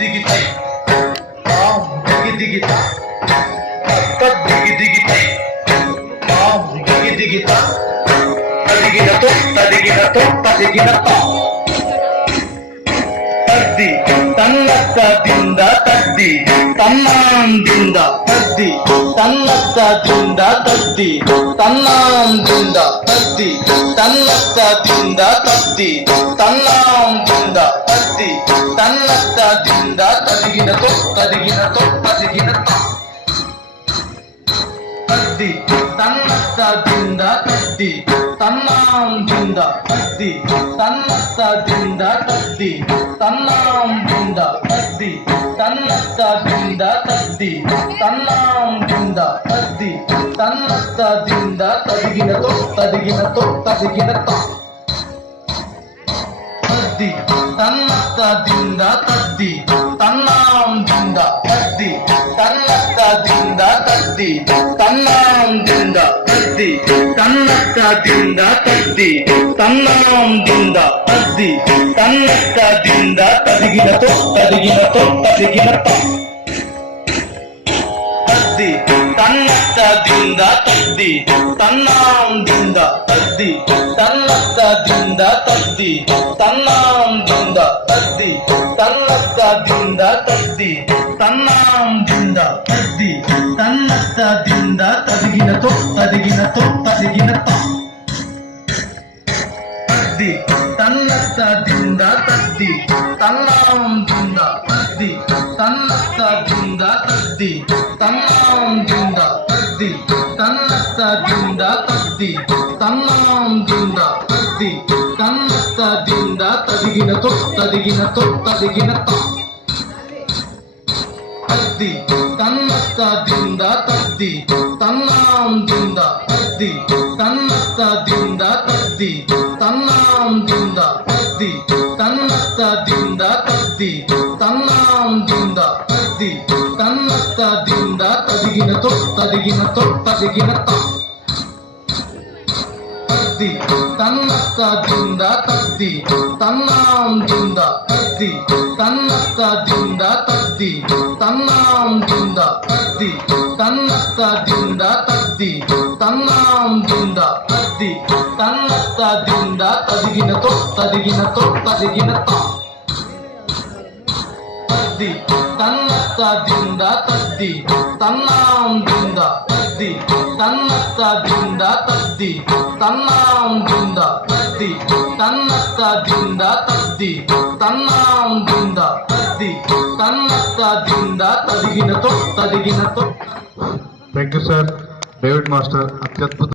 digi tai tam digi ta tat digi tai tam digi ta tadigina to tadigina ta ತದ್ದಿ ತನ್ನತ್ತದಿಂದ ತದ್ದಿ ತನ್ನಾಂದಿಂದ ತದ್ದಿ ತನ್ನತ್ತದಿಂದ ತದ್ದಿ ತನ್ನಾಂದಿಂದ ತದ್ದಿ ತನ್ನತ್ತದಿಂದ ತದ್ದಿ ತನ್ನಾಂದಿಂದ ತದ್ದಿ ತನ್ನತ್ತದಿಂದ ತದಿಗಿನ ತೊ ತದಿಗಿನ ತ ತದ್ದಿ ತನ್ನತ್ತದಿಂದ ತದ್ದಿ ತನ್ನಾಂದಿಂದ ತದ್ದಿ ತನ್ನತ್ತದಿಂದ ತದ್ದಿ ತನ್ನಾಂದಿಂದ ತದ್ದಿ ತನ್ನತ್ತದಿಂದ ತದ್ದಿ ತನ್ನಾಂದಿಂದ ತದ್ದಿ ತನ್ನತ್ತದಿಂದ ತದಿಗಿನ ತೊ ತದಿಗಿನ ತ ತದ್ದಿ ತನ್ನತ್ತದಿಂದ ತದ್ದಿ ತನ್ನಾಂದಿಂದ ತದ್ದಿ ತನ್ನತ್ತದಿಂದ ತದ್ದಿ ತನ್ನಾಂದಿಂದ ತದ್ದಿ ತನ್ನತ್ತದಿಂದ ತದ್ದಿ ತನ್ನಾಂದಿಂದ ತದ್ದಿ ತನ್ನತ್ತದಿಂದ ತದಿಗಿನ ತೊ ತ ತದ್ದಿ ತನ್ನತ್ತದಿಂದ ತದ್ದಿ ತನ್ನಾಂದಿಂದ ತದ್ದಿ ತನ್ನತ್ತದಿಂದ ತದ್ದಿ ತನ್ನಾಂದಿಂದ ತದ್ದಿ ತನ್ನತ್ತದಿಂದ ತದ್ದಿ ತನ್ನಾಂದಿಂದ ತದ್ದಿ ತನ್ನತ್ತದಿಂದ ತದಿಗಿನ ತೊ ತ ತದ್ದಿ ತನ್ನತ್ತದಿಂದ ತದ್ದಿ ತನ್ನಾಂದಿಂದ ತದ್ದಿ ತನ್ನತ್ತದಿಂದ ತದ್ದಿ ತನ್ನಾಂದಿಂದ ತದ್ದಿ ತನ್ನತ್ತದಿಂದ ತದ್ದಿ ತನ್ನಾಂದಿಂದ ತದ್ದಿ ತನ್ನತ್ತದಿಂದ ತದಿಗಿನ ತೊ ತ ತದ್ದಿ ತನ್ನತ್ತದಿಂದ ತದ್ದಿ ತನ್ನಾಂದಿಂದ ತದ್ದಿ ತನ್ನತ್ತದಿಂದ ತದ್ದಿ ತನ್ನಾಂದಿಂದ ತದ್ದಿ ತನ್ನತ್ತದಿಂದ ತದ್ದಿ ತನ್ನಾಂದಿಂದ ತದ್ದಿ ತನ್ನತ್ತದಿಂದ ತದಿಗಿನ ತೊ ತ ತದ್ದಿ ತನ್ನತ್ತದಿಂದ ತದ್ದಿ ತನ್ನಾಂದಿಂದ ತದ್ದಿ ತನ್ನತ್ತದಿಂದ ತದ್ದಿ ತನ್ನಾಂದಿಂದ ತದ್ದಿ ತನ್ನತ್ತದಿಂದ ತದ್ದಿ ತನ್ನಾಂದಿಂದ ತದ್ದಿ ತನ್ನತ್ತದಿಂದ ತದಿಗಿನ ತೊ ತ ತದ್ದಿ ತನ್ನತ್ತದಿಂದ ತದ್ದಿ ತನ್ನಾಂದಿಂದ ತದ್ದಿ ತನ್ನತ್ತದಿಂದ ತದ್ದಿ ತನ್ನಾಂದಿಂದ ತದ್ದಿ ತನ್ನತ್ತದಿಂದ ತದ್ದಿ ತನ್ನಾಂದಿಂದ ತದ್ದಿ ತನ್ನತ್ತದಿಂದ ತದಿಗಿನ ತೊ thank you sir. David master ಅತ್ಯದ್ಭುತ